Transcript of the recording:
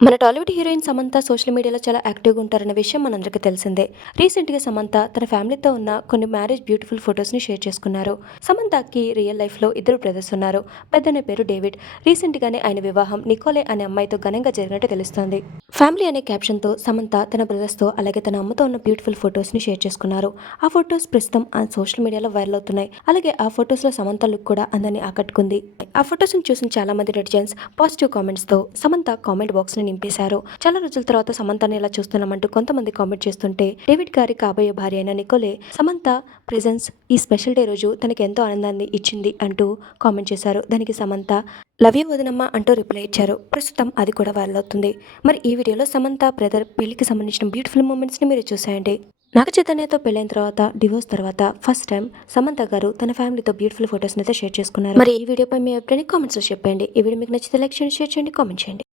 మన Tollywood heroine Samantha social మీడియాలో చాలా యాక్టివ్గా ఉంటారన్న విషయం మనందరికీ తెలిసిందే. రీసెంట్గా సమంత తన ఫ్యామిలీతో ఉన్న కొన్ని మ్యారేజ్ బ్యూటిఫుల్ ఫొటోస్ని షేర్ చేసుకున్నారు. సమంతకి రియల్ లైఫ్లో ఇద్దరు బ్రదర్స్ ఉన్నారు. పెద్దనే పేరు డేవిడ్. రీసెంట్గానే ఆయన వివాహం నికోలే అనే అమ్మాయితో ఘనంగా జరిగినట్టు తెలుస్తోంది. ఫ్యామిలీ అనే క్యాప్షన్తో సమంత తన బ్రదర్స్తో అలాగే తన అమ్మతో ఉన్న బ్యూటిఫుల్ ఫొటోస్ని షేర్ చేసుకున్నారు. ఆ ఫొటోస్ ప్రస్తుతం ఆ సోషల్ మీడియాలో వైరల్ అవుతున్నాయి. అలాగే ఆ ఫొటోస్లో సమంత లుక్ కూడా అందరినీ ఆకట్టుకుంది. ఆ ఫొటోస్ని చూసిన చాలా మంది నెటిజన్స్ పాజిటివ్ కామెంట్స్తో సమంత కామెంట్ బాక్స్ని నింపేశారు. చాలా రోజుల తర్వాత సమంతని ఇలా చూస్తున్నామంటూ కొంతమంది కామెంట్ చేస్తుంటే డేవిడ్ గారి కాబోయే భార్య అయిన నికోలే సమంత ప్రెజెన్స్ ఈ స్పెషల్ డే రోజు తనకి ఎంతో ఆనందాన్ని ఇచ్చింది అంటూ కామెంట్ చేశారు. దానికి సమంత లవ్ యూ వదినమ్మ అంటూ రిప్లై ఇచ్చారు. ప్రస్తుతం అది కూడా వైరల్ అవుతుంది. మరి ఈ వీడియోలో సమంత బ్రదర్ పెళ్ళికి సంబంధించిన బ్యూటిఫుల్ మూమెంట్స్ని మీరు చూసేయండి నాగ చైతన్యతో పెళ్ళైన తర్వాత డివోర్స్ తర్వాత ఫస్ట్ టైం సమంత గారు తన ఫ్యామిలీతో బ్యూటిఫుల్ ఫొటోస్ని అయితే షేర్ చేసుకున్నారు. మరి ఈ వీడియోపై మీ అభిప్రాయాన్ని కామెంట్స్లో చెప్పండి. ఈ వీడియో మీకు నచ్చితే లైక్ చేయండి షేర్ చేయండి కామెంట్ చేయండి.